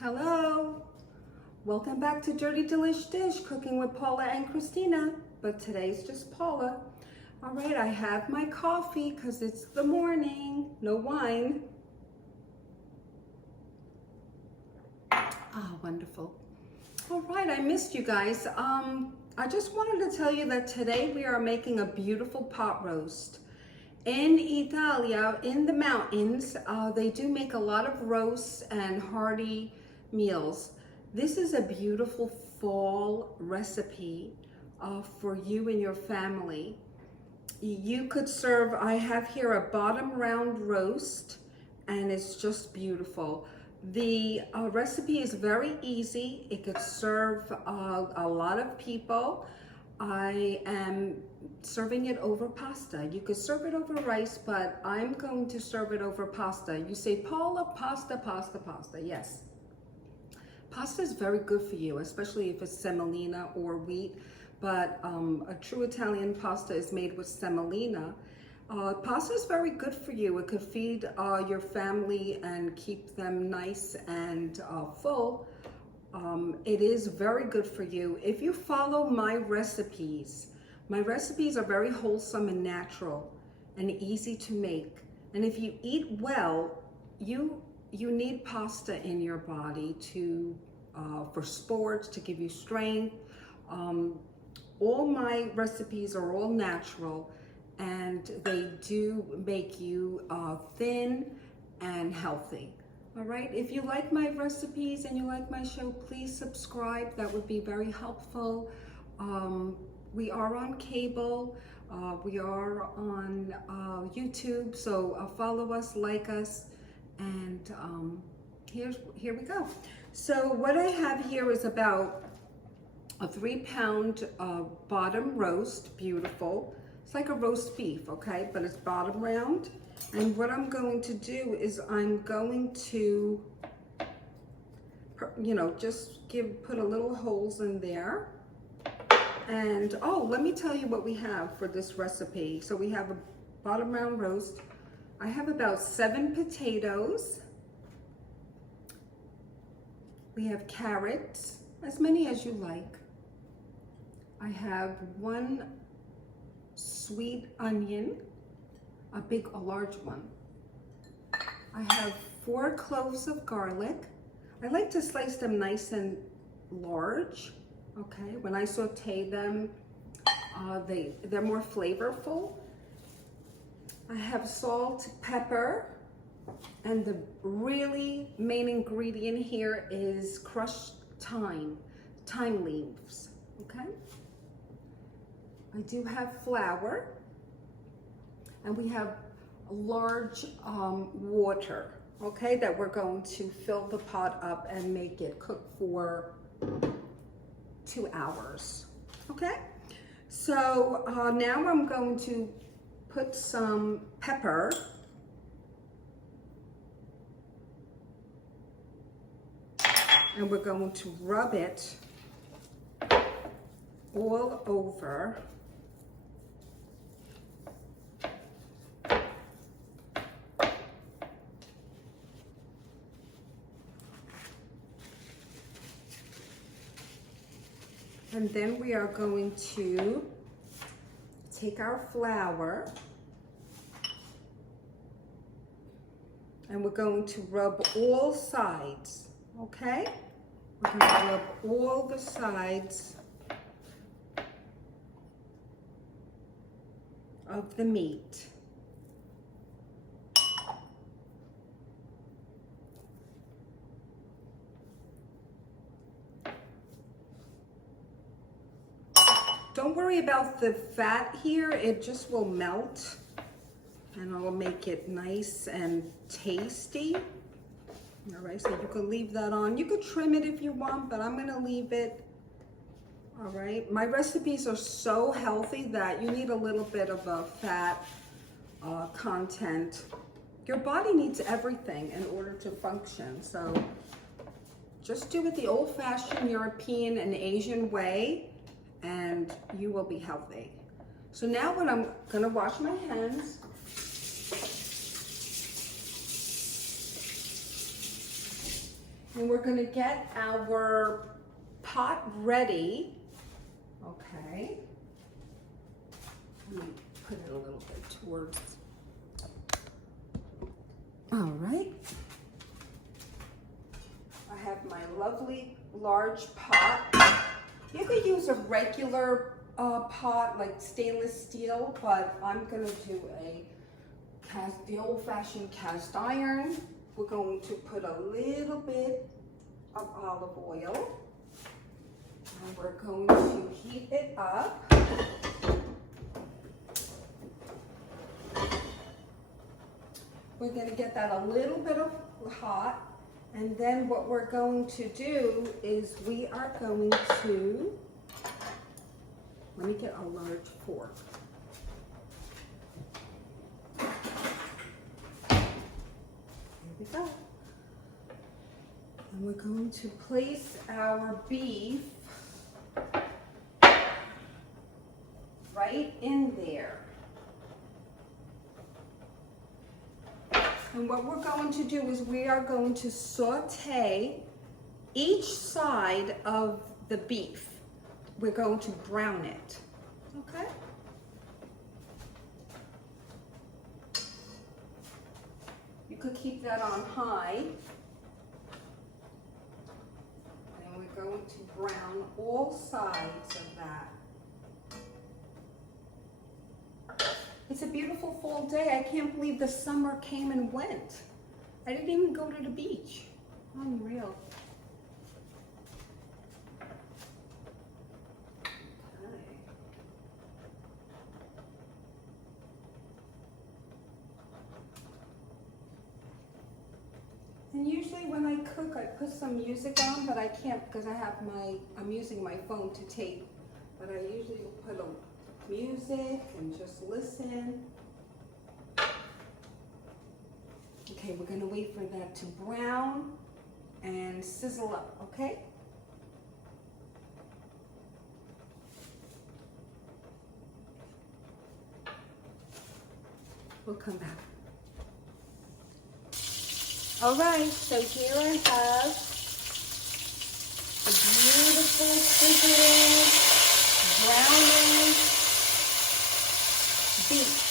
Hello, welcome back to Dirty Delish Dish, cooking with Paula and Christina, but today's just Paula. All right, I have my coffee because it's the morning, no wine. Ah, wonderful. All right, I missed you guys. I just wanted to tell you that today we are making a beautiful pot roast. In Italia, in the mountains, they do make a lot of roasts and hearty meals. This is a beautiful fall recipe for you and your family. You could serve, I have here a bottom round roast, and it's just beautiful. The recipe is very easy. It could serve a lot of people. I am serving it over pasta. You could serve it over rice, but I'm going to serve it over pasta. You say, Paula, pasta, pasta, pasta. Yes. Pasta is very good for you, especially if it's semolina or wheat, but a true Italian pasta is made with semolina. Pasta is very good for you. It could feed your family and keep them nice and full. It is very good for you. If you follow my recipes are very wholesome and natural and easy to make. And if you eat well, you need pasta in your body to for sports, to give you strength. All my recipes are all natural, and they do make you thin and healthy. All right, if you like my recipes and you like my show, please subscribe. That would be very helpful. We are on cable. We are on YouTube, so follow us, like us, and here we go. So what I have here is about a 3-pound bottom roast, beautiful. It's like a roast beef, okay, but it's bottom round. And what I'm going to do is I'm going to, just put a little holes in there. And let me tell you what we have for this recipe. So we have a bottom round roast. I have about 7 potatoes. We have carrots, as many as you like. I have 1 sweet onion, a large one. I have 4 cloves of garlic. I like to slice them nice and large. Okay, when I saute them, they're more flavorful. I have salt, pepper, and the really main ingredient here is crushed thyme leaves. Okay, I do have flour. And we have a large water, okay, that we're going to fill the pot up and make it cook for 2 hours, okay? So now I'm going to put some pepper. And we're going to rub it all over. And then we are going to take our flour and we're going to rub all sides, okay? We're going to rub all the sides of the meat. Don't worry about the fat here, it just will melt and it'll make it nice and tasty. All right, so you can leave that on. You could trim it if you want, but I'm gonna leave it. All right, my recipes are so healthy that you need a little bit of a fat content. Your body needs everything in order to function, so just do it the old-fashioned European and Asian way, and you will be healthy. So now what I'm gonna wash my hands. And we're gonna get our pot ready. Okay. Let me put it a little bit towards. All right. I have my lovely large pot. You could use a regular pot, like stainless steel, but I'm gonna do the old-fashioned cast iron. We're going to put a little bit of olive oil, and we're going to heat it up. We're going to get that a little bit of hot, and then what we're going to do is we are going to, let me get a large fork. Here we go. And we're going to place our beef right in there. And what we're going to do is we are going to saute each side of the beef. We're going to brown it, okay? You could keep that on high. And we're going to brown all sides of that. It's a beautiful fall day. I can't believe the summer came and went. I didn't even go to the beach. Unreal. Okay. And usually when I cook, I put some music on, but I can't because I'm using my phone to tape. But I usually will put music and just listen. Okay, we're gonna wait for that to brown and sizzle up, okay? We'll come back. All right, so here I have the beautiful sizzling, browning beef.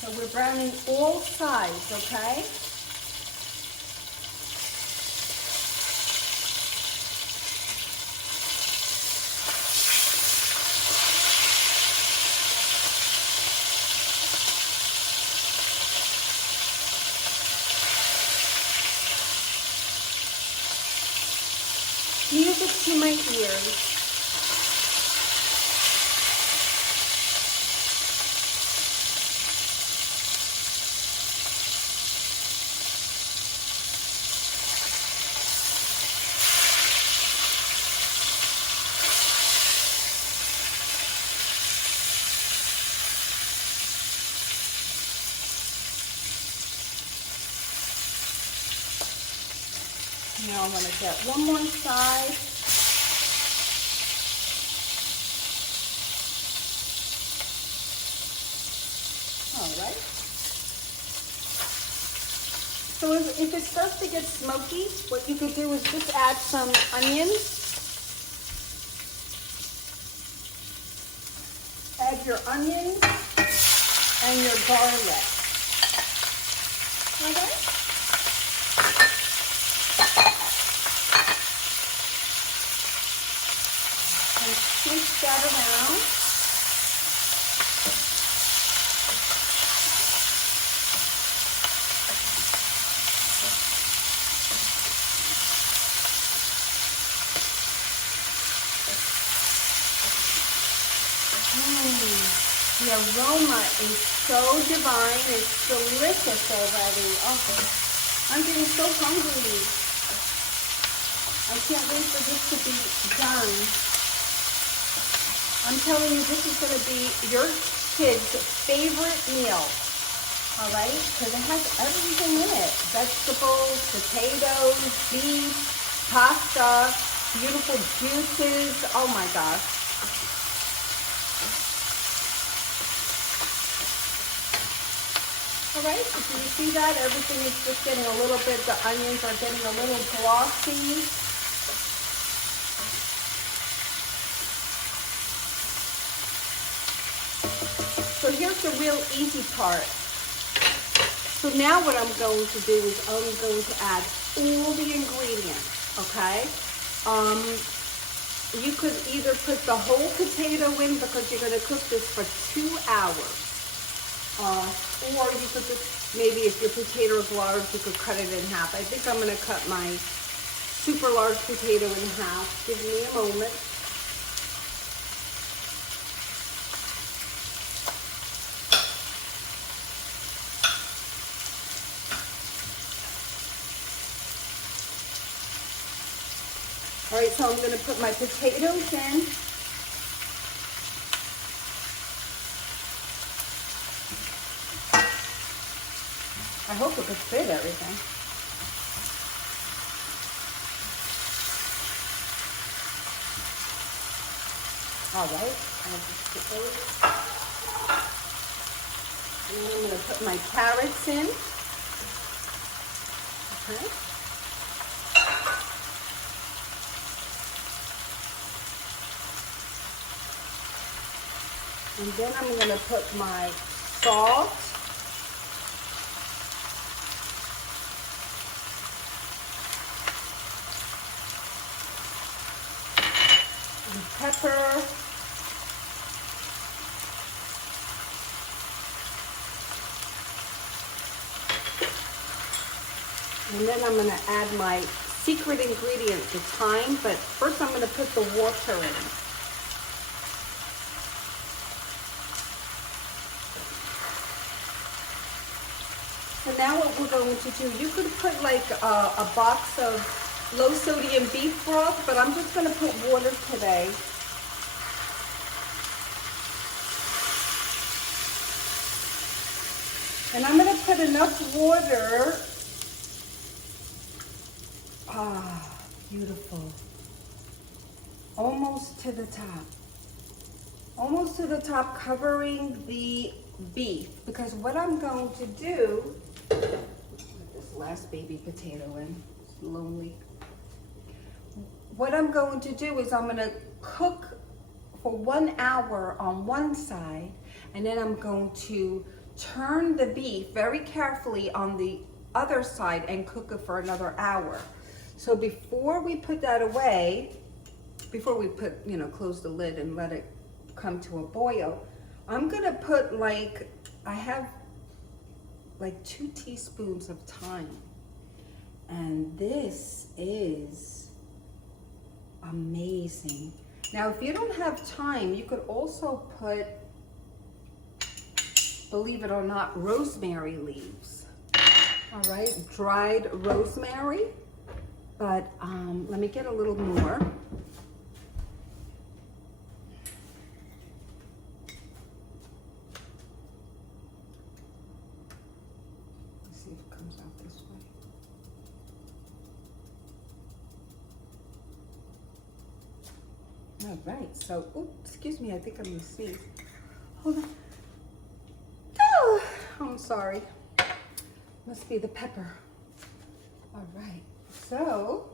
So we're browning all sides, okay? Music to my ears. Now I'm going to get one more side. All right. So if it starts to get smoky, what you could do is just add some onions. Add your onions and your garlic. Okay? And switch that around. The aroma is so divine. It's delicious already. Oh, I'm getting so hungry. I can't wait for this to be done. I'm telling you, this is going to be your kid's favorite meal. All right? Because it has everything in it. Vegetables, potatoes, beef, pasta, beautiful juices. Oh my gosh. All right, so can you see that? Everything is just getting a little bit, the onions are getting a little glossy. So here's the real easy part. So now what I'm going to do is I'm going to add all the ingredients, okay? You could either put the whole potato in because you're going to cook this for 2 hours. Or you could just, maybe if your potato is large, you could cut it in half. I think I'm going to cut my super large potato in half. Give me a moment. All right, so I'm going to put my potatoes in. I hope it could fit everything. All right, I'll just put those. And then I'm going to put my carrots in. Okay. And then I'm going to put my salt. And pepper. And then I'm going to add my secret ingredient, the thyme, but first I'm going to put the water in. So now what we're going to do, you could put like a box of low sodium beef broth, but I'm just going to put water today. And I'm going to put enough water. Ah, beautiful. Almost to the top. Almost to the top, covering the beef. Because what I'm going to do, put this last baby potato in, it's lonely. What I'm going to do is I'm going to cook for 1 hour on one side, and then I'm going to turn the beef very carefully on the other side and cook it for another hour. So before we put that away, before we put, close the lid and let it come to a boil, I'm gonna put I have like 2 teaspoons of thyme. And this is amazing. Now, if you don't have thyme, you could also put, believe it or not, rosemary leaves. All right, dried rosemary. But let me get a little more. Let's see if it comes out this way. All right, so, excuse me, I think I'm gonna sneeze. Hold on. Oh, I'm sorry. Must be the pepper. All right. So,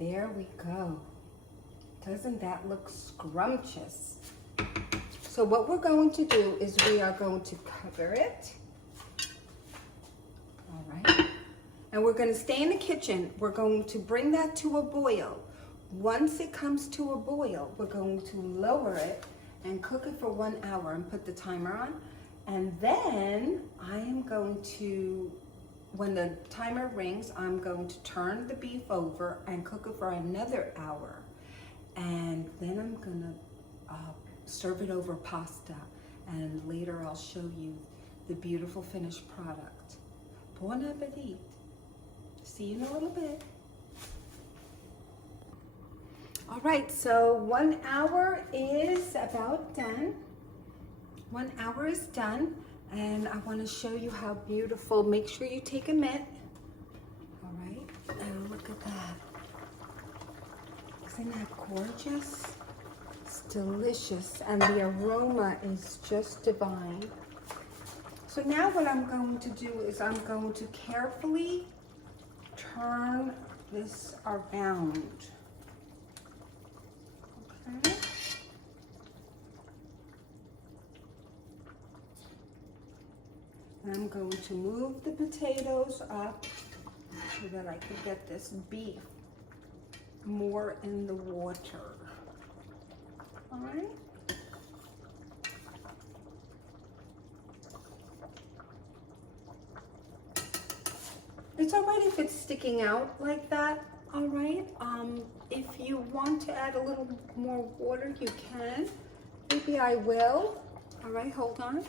there we go. Doesn't that look scrumptious? So what we're going to do is we are going to cover it. All right. And we're going to stay in the kitchen. We're going to bring that to a boil. Once it comes to a boil, we're going to lower it and cook it for 1 hour and put the timer on. And then I am going to, when the timer rings, I'm going to turn the beef over and cook it for another hour. And then I'm gonna serve it over pasta. And later I'll show you the beautiful finished product. Bon appetit. See you in a little bit. All right, so 1 hour is about done. 1 hour is done. And I want to show you how beautiful. Make sure you take a mitt. All right, and look at that. Isn't that gorgeous? It's delicious, and the aroma is just divine. So now what I'm going to do is I'm going to carefully turn this around. Okay. I'm going to move the potatoes up so that I can get this beef more in the water. All right. It's all right if it's sticking out like that, all right? If you want to add a little more water, you can. Maybe I will. All right, hold on.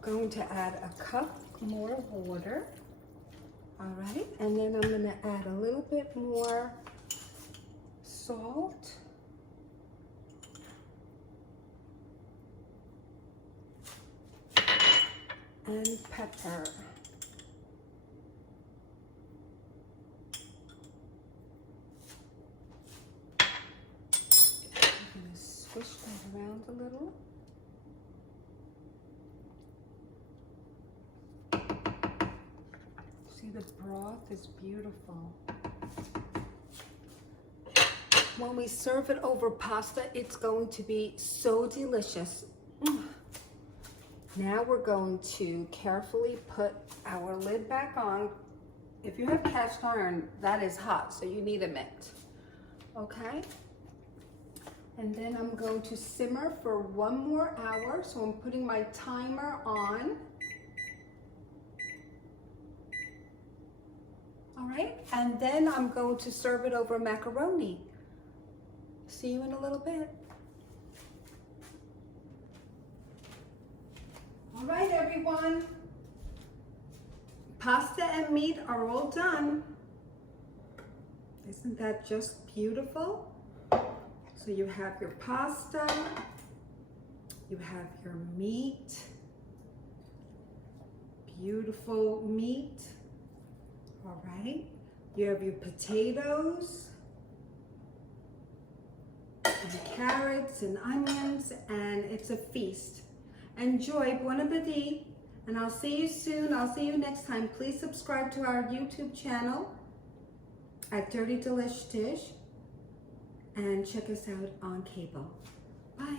Going to add a cup more water. All right, and then I'm gonna add a little bit more salt. And pepper. I'm gonna swish that around a little. See, the broth is beautiful. When we serve it over pasta, it's going to be so delicious. Now we're going to carefully put our lid back on. If you have cast iron, that is hot, so you need a mitt. Okay? And then I'm going to simmer for 1 more hour. So I'm putting my timer on. All right, and then I'm going to serve it over macaroni. See you in a little bit. All right, everyone. Pasta and meat are all done. Isn't that just beautiful? So you have your pasta, you have your meat, beautiful meat. All right, you have your potatoes, and carrots and onions, and it's a feast. Enjoy, bon appetit, and I'll see you soon. I'll see you next time. Please subscribe to our YouTube channel at Dirty Delish Dish and check us out on cable. Bye.